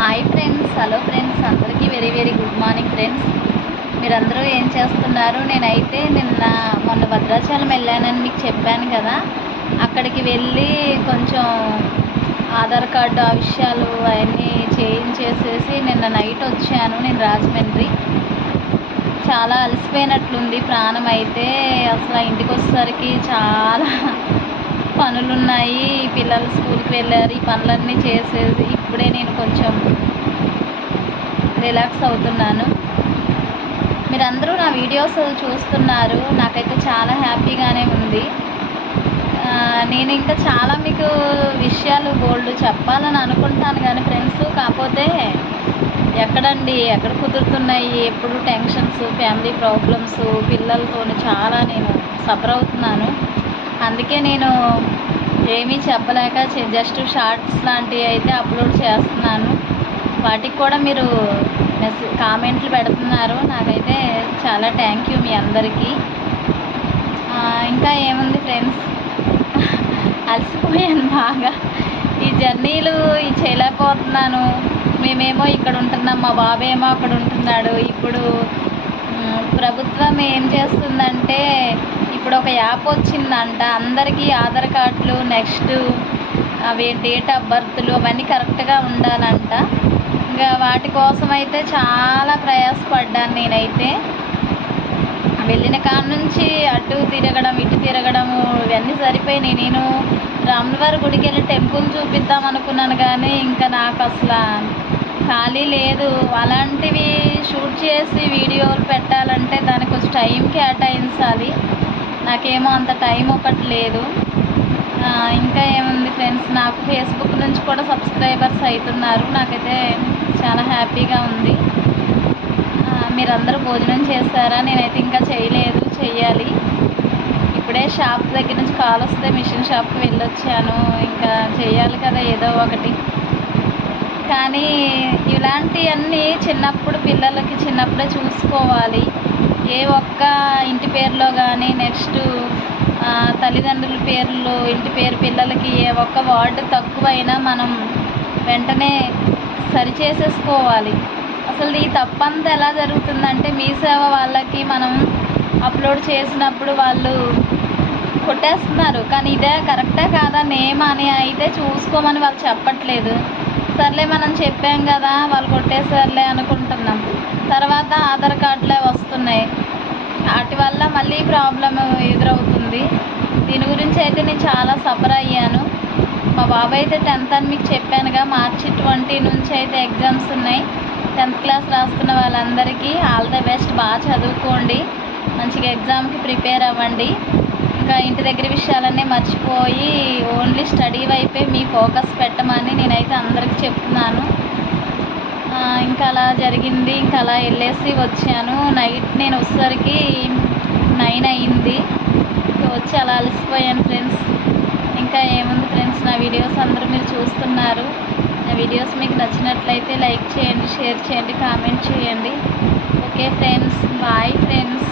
Hi friends, hello friends, అందరికీ very very good morning friends. మీరందరూ ఏం చేస్తున్నారు? నేనైతే మొన్న భద్రాచలం వెళ్ళానని మీకు చెప్పాను కదా. అక్కడికి వెళ్ళి కొంచెం ఆధార్ కార్డు ఆ విషయాలు అవన్నీ చేయించేసేసి నిన్న నైట్ వచ్చాను. నేను రాజమండ్రి చాలా అలసిపోయినట్లుంది ప్రాణం అయితే. అసలు ఇంటికి వచ్చేసరికి చాలా పనులున్నాయి. పిల్లలు స్కూల్కి వెళ్ళారు. ఈ పనులన్నీ చేసేసి ఇప్పుడే నేను కొంచెం రిలాక్స్ అవుతున్నాను. మీరందరూ నా వీడియోస్ చూస్తున్నారు, నాకైతే చాలా హ్యాపీగానే ఉంది. నేను ఇంకా చాలా మీకు విషయాలు బోల్డ్ చెప్పాలని అనుకుంటాను కానీ ఫ్రెండ్స్, కాకపోతే ఎక్కడ కుదురుతున్నాయి. ఎప్పుడు టెన్షన్స్, ఫ్యామిలీ ప్రాబ్లమ్స్, పిల్లలతో చాలా నేను సఫర్ అవుతున్నాను. అందుకే నేను ఏమీ చెప్పలేక జస్ట్ షార్ట్స్ లాంటివి అయితే అప్లోడ్ చేస్తున్నాను. వాటికి కూడా మీరు కామెంట్లు పెడుతున్నారు. నాకైతే చాలా థ్యాంక్ యూ మీ అందరికీ. ఇంకా ఏముంది ఫ్రెండ్స్, అలసిపోయాను బాగా. ఈ జర్నీలు చేయలేకపోతున్నాను. మేమేమో ఇక్కడ ఉంటున్నాం, మా బాబేమో అక్కడ ఉంటున్నాడు. ఇప్పుడు ప్రభుత్వం ఏం చేస్తుందంటే, ఇప్పుడు ఒక యాప్ వచ్చిందంట, అందరికీ ఆధార్ కార్డులు, నెక్స్ట్ అవి డేట్ ఆఫ్ బర్త్లు అవన్నీ కరెక్ట్గా ఉండాలంట. ఇంకా వాటి కోసం అయితే చాలా ప్రయాసపడ్డాను నేనైతే. వెళ్ళిన కాడ నుంచి అటు తిరగడం, ఇటు తిరగడము ఇవన్నీ సరిపోయినాయి. నేను రాములవారి గుడికి వెళ్ళి టెంపుల్ చూపిద్దాం అనుకున్నాను కానీ ఇంకా నాకు అసలు ఖాళీ లేదు. అలాంటివి షూట్ చేసి వీడియోలు పెట్టాలంటే దానికి కొంచెం టైం కేటాయించాలి. నాకేమో అంత టైం ఒకటి లేదు. ఇంకా ఏముంది ఫ్రెండ్స్, నాకు ఫేస్బుక్ నుంచి కూడా సబ్స్క్రైబర్స్ అవుతున్నారు. నాకైతే చాలా హ్యాపీగా ఉంది. మీరందరూ భోజనం చేస్తారా? నేనైతే ఇంకా చేయలేదు, చెయ్యాలి. ఇప్పుడే షాప్ దగ్గర నుంచి కాల్ వస్తే మిషన్ షాప్కి వెళ్ళొచ్చాను. ఇంకా చెయ్యాలి కదా ఏదో ఒకటి. కానీ ఇలాంటివన్నీ పిల్లలకి చిన్నప్పుడే చూసుకోవాలి. ఏ ఒక్క ఇంటి పేరులో కానీ, నెక్స్ట్ తల్లిదండ్రుల పేర్లు, ఇంటి పేరు పిల్లలకి ఏ ఒక్క వార్డు తక్కువైనా మనం వెంటనే సరిచేసేసుకోవాలి. అసలు ఈ తప్పంతా ఎలా జరుగుతుందంటే, మీ సేవ వాళ్ళకి మనం అప్లోడ్ చేసినప్పుడు వాళ్ళు కొట్టేస్తున్నారు. కానీ ఇదే కరెక్టే కాదా నేమ్ అని అయితే చూసుకోమని వాళ్ళు చెప్పట్లేదు. సర్లే మనం చెప్పాం కదా, వాళ్ళు కొట్టేసారులే అనుకుంటున్నాం. తర్వాత ఆధార్ కార్డులే వస్తున్నాయి. వాటి వల్ల మళ్ళీ ప్రాబ్లం ఎదురవుతుంది. దీని గురించి అయితే నేను చాలా సఫర్ అయ్యాను. మా బాబు అయితే 10th అని మీకు చెప్పానుగా, మార్చి 20 నుంచి అయితే ఎగ్జామ్స్ ఉన్నాయి. 10th క్లాస్ రాసుకున్న వాళ్ళందరికీ ఆల్ ద బెస్ట్. బాగా చదువుకోండి, మంచిగా ఎగ్జామ్కి ప్రిపేర్ అవ్వండి. ఇంకా ఇంటి దగ్గర విషయాలన్నీ మర్చిపోయి ఓన్లీ స్టడీ వైపే మీ ఫోకస్ పెట్టమని నేనైతే అందరికీ చెప్తున్నాను. ఇంకా అలా జరిగింది. ఇంకా అలా వెళ్ళేసి వచ్చాను. నైట్ నేను వచ్చేసరికి 9 అయింది. వచ్చి అలా అలసిపోయాను ఫ్రెండ్స్. ఇంకా ఏముంది ఫ్రెండ్స్, నా వీడియోస్ అందరూ మీరు చూస్తున్నారు. నా వీడియోస్ మీకు నచ్చినట్లయితే లైక్ చేయండి, షేర్ చేయండి, కామెంట్ చేయండి. Okay friends, bye friends.